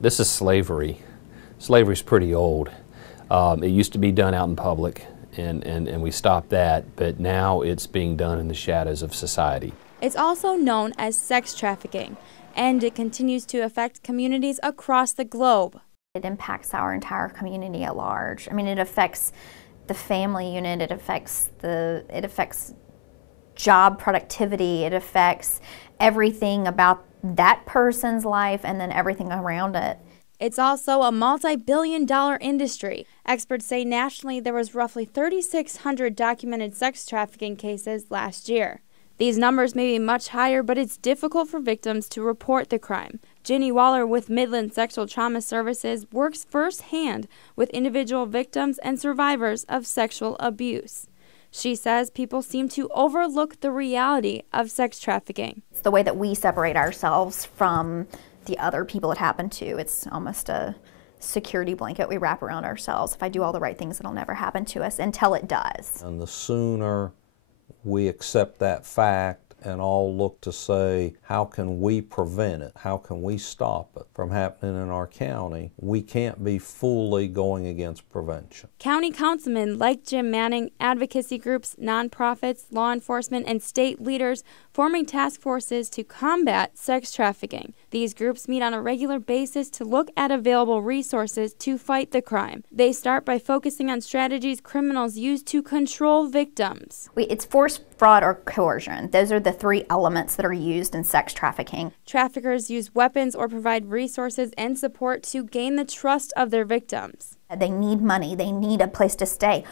This is slavery. Slavery's pretty old. It used to be done out in public, and we stopped that, but now it's being done in the shadows of society. It's also known as sex trafficking, and it continues to affect communities across the globe. It impacts our entire community at large. I mean, it affects the family unit, it affects job productivity, it affects everything about that person's life and then everything around it. It's also a multi-billion-dollar industry. Experts say nationally there was roughly 3,600 documented sex trafficking cases last year. These numbers may be much higher, but it's difficult for victims to report the crime. Ginny Waller with Midland Sexual Trauma Services works firsthand with individual victims and survivors of sexual abuse. She says people seem to overlook the reality of sex trafficking. It's the way that we separate ourselves from the other people it happened to. It's almost a security blanket we wrap around ourselves. If I do all the right things, it'll never happen to us until it does. And the sooner we accept that fact and all look to say, how can we prevent it? How can we stop it from happening in our county? We can't be fully going against prevention. County councilmen like Jim Manning, advocacy groups, nonprofits, law enforcement, and state leaders forming task forces to combat sex trafficking. These groups meet on a regular basis to look at available resources to fight the crime. They start by focusing on strategies criminals use to control victims. It's force, fraud, or coercion. Those are the three elements that are used in sex trafficking. Traffickers use weapons or provide resources and support to gain the trust of their victims. They need money. They need a place to stay.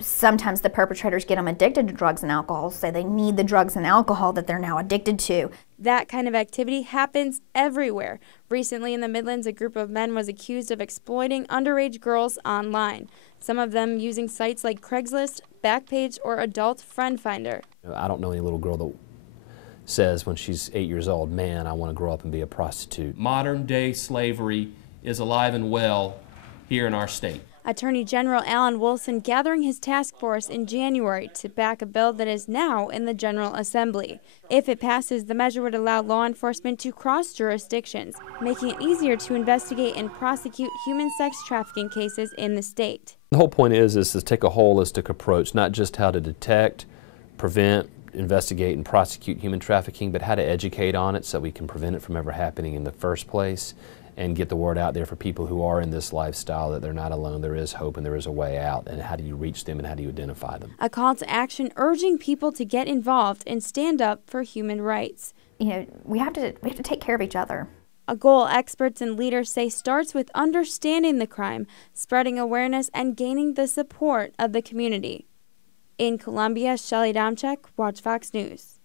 Sometimes the perpetrators get them addicted to drugs and alcohol, so they need the drugs and alcohol that they're now addicted to. That kind of activity happens everywhere. Recently in the Midlands, a group of men was accused of exploiting underage girls online, some of them using sites like Craigslist, Backpage, or Adult Friend Finder. I don't know any little girl that says when she's 8 years old, man, I want to grow up and be a prostitute. Modern day slavery is alive and well here in our state. Attorney General Alan Wilson gathering his task force in January to back a bill that is now in the General Assembly. If it passes, the measure would allow law enforcement to cross jurisdictions, making it easier to investigate and prosecute human sex trafficking cases in the state. The whole point is to take a holistic approach, not just how to detect, prevent, investigate, and prosecute human trafficking, but how to educate on it so we can prevent it from ever happening in the first place, and get the word out there for people who are in this lifestyle that they're not alone, there is hope and there is a way out, and how do you reach them and how do you identify them. A call to action urging people to get involved and stand up for human rights. You know, we have to take care of each other. A goal experts and leaders say starts with understanding the crime, spreading awareness, and gaining the support of the community. In Columbia, Shelley Domchek, Watch Fox News.